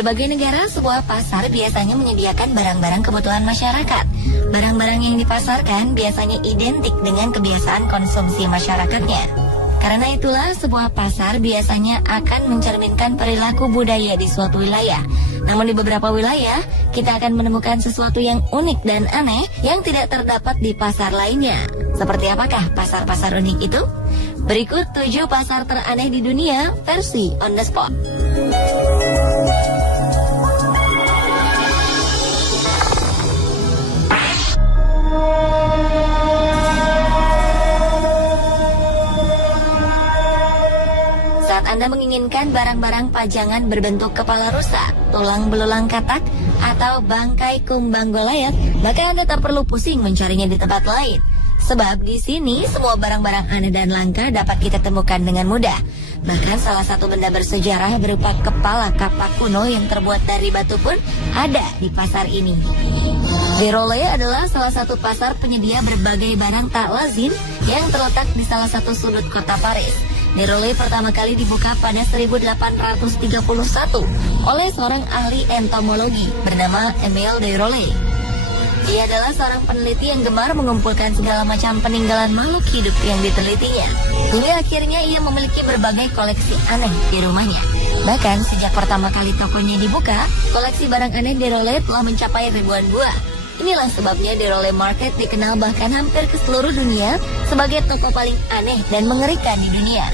berbagai negara, sebuah pasar biasanya menyediakan barang-barang kebutuhan masyarakat. Barang-barang yang dipasarkan biasanya identik dengan kebiasaan konsumsi masyarakatnya. Karena itulah, sebuah pasar biasanya akan mencerminkan perilaku budaya di suatu wilayah. Namun di beberapa wilayah, kita akan menemukan sesuatu yang unik dan aneh yang tidak terdapat di pasar lainnya. Seperti apakah pasar-pasar unik itu? Berikut 7 pasar teraneh di dunia versi On The Spot. Saat Anda menginginkan barang-barang pajangan berbentuk kepala rusa, tulang belulang katak, atau bangkai kumbang goliath, maka Anda tak perlu pusing mencarinya di tempat lain. Sebab di sini semua barang-barang aneh dan langka dapat kita temukan dengan mudah. Bahkan salah satu benda bersejarah berupa kepala kapak kuno yang terbuat dari batu pun ada di pasar ini. Déroulé adalah salah satu pasar penyedia berbagai barang tak lazim yang terletak di salah satu sudut kota Paris. Déroulé pertama kali dibuka pada 1831 oleh seorang ahli entomologi bernama Émile Déroulé. Ia adalah seorang peneliti yang gemar mengumpulkan segala macam peninggalan makhluk hidup yang ditelitinya. Hingga akhirnya ia memiliki berbagai koleksi aneh di rumahnya. Bahkan sejak pertama kali tokonya dibuka, koleksi barang aneh Déroulé telah mencapai ribuan buah. Inilah sebabnya Déroulé Market dikenal bahkan hampir ke seluruh dunia sebagai toko paling aneh dan mengerikan di dunia.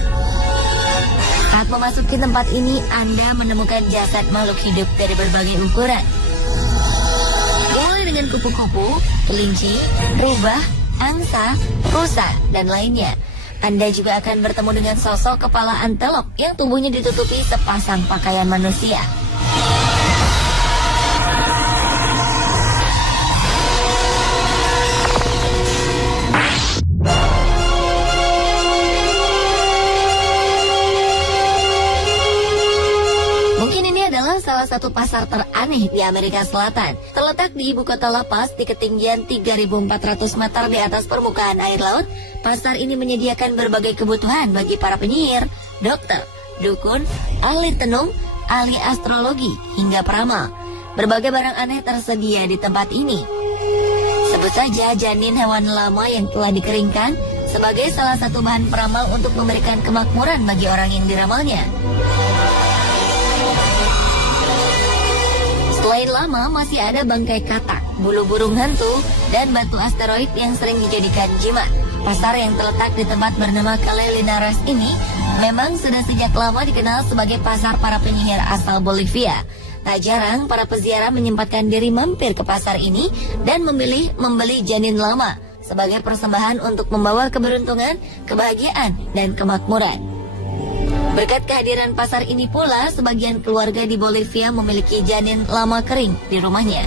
Saat memasuki tempat ini, Anda menemukan jasad makhluk hidup dari berbagai ukuran. Mulai dengan kupu-kupu, kelinci, rubah, angsa, rusa, dan lainnya. Anda juga akan bertemu dengan sosok kepala antelop yang tubuhnya ditutupi sepasang pakaian manusia. Salah satu pasar teraneh di Amerika Selatan, terletak di ibu kota La Paz di ketinggian 3.400 meter di atas permukaan air laut. Pasar ini menyediakan berbagai kebutuhan bagi para penyihir, dokter, dukun, ahli tenung, ahli astrologi, hingga peramal. Berbagai barang aneh tersedia di tempat ini. Sebut saja janin hewan lama yang telah dikeringkan sebagai salah satu bahan peramal untuk memberikan kemakmuran bagi orang yang diramalnya. Selain lama, masih ada bangkai katak, bulu burung hantu, dan batu asteroid yang sering dijadikan jimat. Pasar yang terletak di tempat bernama Calle Linares ini memang sudah sejak lama dikenal sebagai pasar para penyihir asal Bolivia. Tak jarang para peziarah menyempatkan diri mampir ke pasar ini dan memilih membeli janin lama sebagai persembahan untuk membawa keberuntungan, kebahagiaan, dan kemakmuran. Berkat kehadiran pasar ini pula, sebagian keluarga di Bolivia memiliki janin lama kering di rumahnya.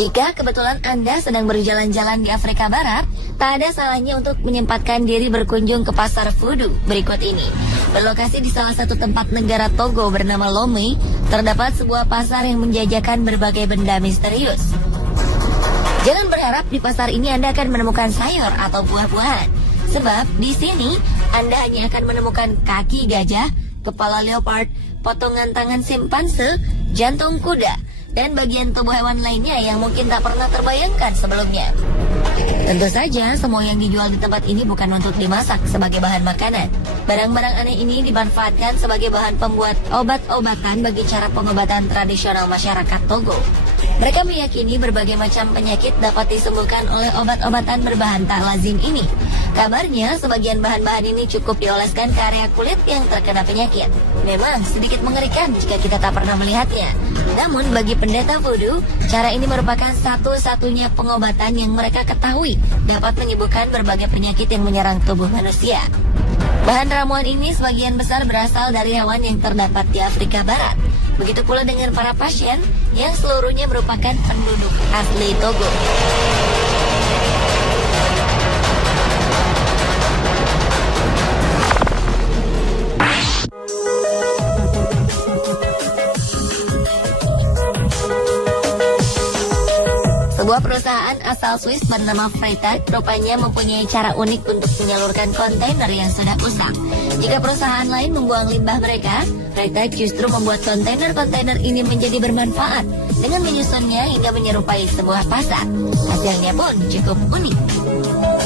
Jika kebetulan Anda sedang berjalan-jalan di Afrika Barat, tak ada salahnya untuk menyempatkan diri berkunjung ke pasar voodoo berikut ini. Berlokasi di salah satu tempat negara Togo bernama Lomé, terdapat sebuah pasar yang menjajakan berbagai benda misterius. Jangan berharap di pasar ini Anda akan menemukan sayur atau buah-buahan, sebab di sini Anda hanya akan menemukan kaki gajah, kepala leopard, potongan tangan simpanse, jantung kuda, dan bagian tubuh hewan lainnya yang mungkin tak pernah terbayangkan sebelumnya. Tentu saja, semua yang dijual di tempat ini bukan untuk dimasak sebagai bahan makanan. Barang-barang aneh ini dimanfaatkan sebagai bahan pembuat obat-obatan bagi cara pengobatan tradisional masyarakat Togo. Mereka meyakini berbagai macam penyakit dapat disembuhkan oleh obat-obatan berbahan tak lazim ini. Kabarnya, sebagian bahan-bahan ini cukup dioleskan ke area kulit yang terkena penyakit. Memang sedikit mengerikan jika kita tak pernah melihatnya. Namun bagi pendeta voodoo, cara ini merupakan satu-satunya pengobatan yang mereka ketahui dapat menyembuhkan berbagai penyakit yang menyerang tubuh manusia. Bahan ramuan ini sebagian besar berasal dari hewan yang terdapat di Afrika Barat. Begitu pula dengan para pasien yang seluruhnya merupakan penduduk asli Togo. Sebuah perusahaan asal Swiss bernama Freytag rupanya mempunyai cara unik untuk menyalurkan kontainer yang sudah usang. Jika perusahaan lain membuang limbah mereka, Freytag justru membuat kontainer-kontainer ini menjadi bermanfaat dengan menyusunnya hingga menyerupai sebuah pasar. Hasilnya pun cukup unik.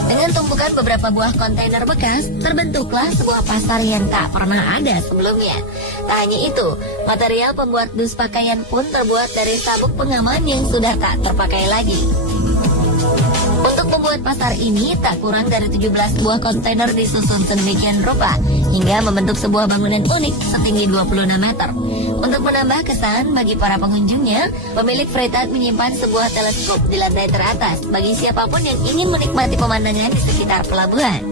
Dengan tumpukan beberapa buah kontainer bekas, terbentuklah sebuah pasar yang tak pernah ada sebelumnya. Tak hanya itu, material pembuat dus pakaian pun terbuat dari sabuk pengaman yang sudah tak terpakai lagi. Untuk membuat pasar ini, tak kurang dari 17 buah kontainer disusun sedemikian rupa hingga membentuk sebuah bangunan unik setinggi 26 meter. Untuk menambah kesan bagi para pengunjungnya, pemilik Freytag menyimpan sebuah teleskop di lantai teratas bagi siapapun yang ingin menikmati pemandangan di sekitar pelabuhan.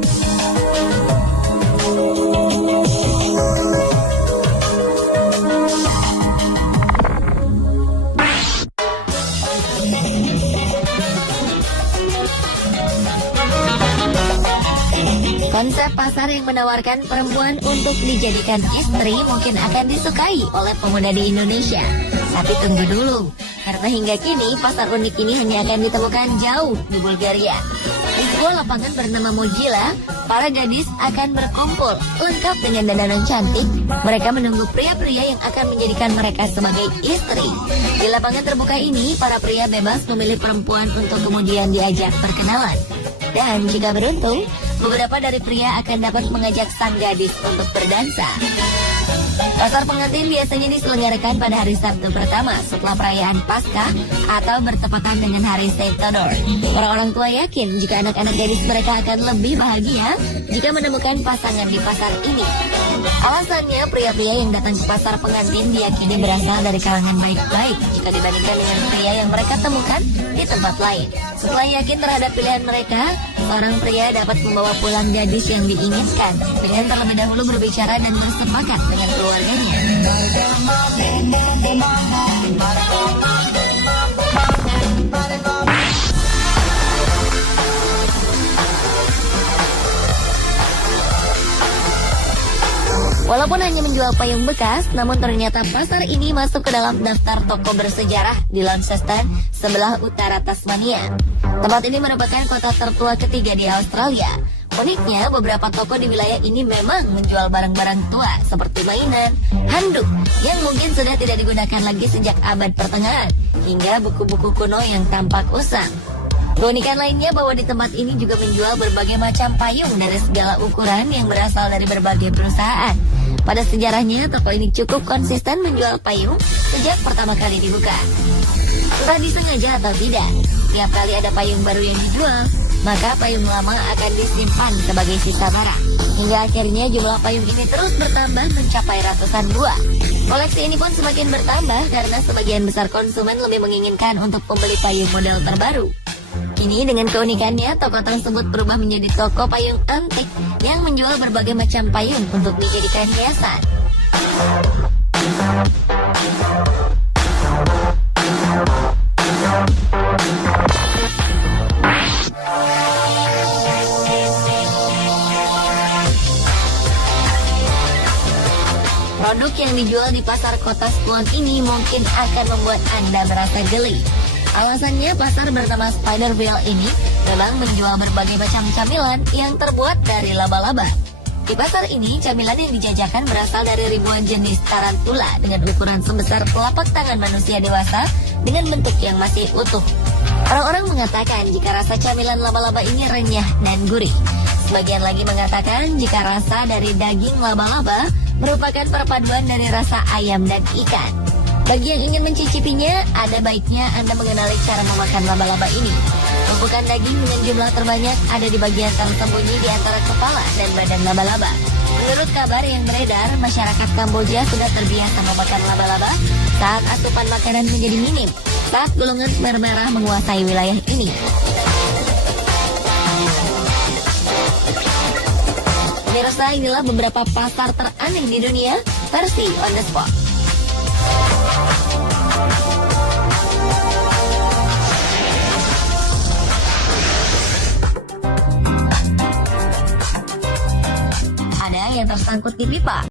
Konsep pasar yang menawarkan perempuan untuk dijadikan istri mungkin akan disukai oleh pemuda di Indonesia. Tapi tunggu dulu, karena hingga kini pasar unik ini hanya akan ditemukan jauh di Bulgaria. Di sebuah lapangan bernama Mojila, para gadis akan berkumpul lengkap dengan dandanan cantik. Mereka menunggu pria-pria yang akan menjadikan mereka sebagai istri. Di lapangan terbuka ini, para pria bebas memilih perempuan untuk kemudian diajak berkenalan. Dan jika beruntung, beberapa dari pria akan dapat mengajak sang gadis untuk berdansa. Pasar pengantin biasanya diselenggarakan pada hari Sabtu pertama setelah perayaan Paskah atau bertepatan dengan hari Saint Theodore. Para orang tua yakin jika anak-anak gadis mereka akan lebih bahagia jika menemukan pasangan di pasar ini. Alasannya, pria-pria yang datang ke pasar pengantin diyakini berasal dari kalangan baik-baik jika dibandingkan dengan pria yang mereka temukan di tempat lain. Setelah yakin terhadap pilihan mereka, seorang pria dapat membawa pulang gadis yang diinginkan dengan terlebih dahulu berbicara dan bersepakat dengan keluarganya. Walaupun hanya menjual payung bekas, namun ternyata pasar ini masuk ke dalam daftar toko bersejarah di Launceston, sebelah utara Tasmania. Tempat ini merupakan kota tertua ketiga di Australia. Uniknya, beberapa toko di wilayah ini memang menjual barang-barang tua seperti mainan, handuk yang mungkin sudah tidak digunakan lagi sejak abad pertengahan, hingga buku-buku kuno yang tampak usang. Keunikan lainnya bahwa di tempat ini juga menjual berbagai macam payung dari segala ukuran yang berasal dari berbagai perusahaan. Pada sejarahnya, toko ini cukup konsisten menjual payung sejak pertama kali dibuka. Entah disengaja atau tidak, tiap kali ada payung baru yang dijual, maka payung lama akan disimpan sebagai sisa barang. Hingga akhirnya jumlah payung ini terus bertambah mencapai ratusan buah. Koleksi ini pun semakin bertambah karena sebagian besar konsumen lebih menginginkan untuk membeli payung model terbaru. Kini dengan keunikannya, toko tersebut berubah menjadi toko payung antik yang menjual berbagai macam payung untuk dijadikan hiasan. Produk yang dijual di pasar kota Swan ini mungkin akan membuat Anda merasa geli. Alasannya, pasar bernama Spiderville ini memang menjual berbagai macam camilan yang terbuat dari laba-laba. Di pasar ini, camilan yang dijajakan berasal dari ribuan jenis tarantula dengan ukuran sebesar telapak tangan manusia dewasa dengan bentuk yang masih utuh. Orang-orang mengatakan jika rasa camilan laba-laba ini renyah dan gurih. Sebagian lagi mengatakan jika rasa dari daging laba-laba merupakan perpaduan dari rasa ayam dan ikan. Bagi yang ingin mencicipinya, ada baiknya Anda mengenali cara memakan laba-laba ini. Tumpukan daging dengan jumlah terbanyak ada di bagian tersembunyi di antara kepala dan badan laba-laba. Menurut kabar yang beredar, masyarakat Kamboja sudah terbiasa memakan laba-laba saat asupan makanan menjadi minim, saat golongan merah menguasai wilayah ini. Pemirsa, inilah beberapa pasar teraneh di dunia versi On The Spot. Ada yang tersangkut di pipa.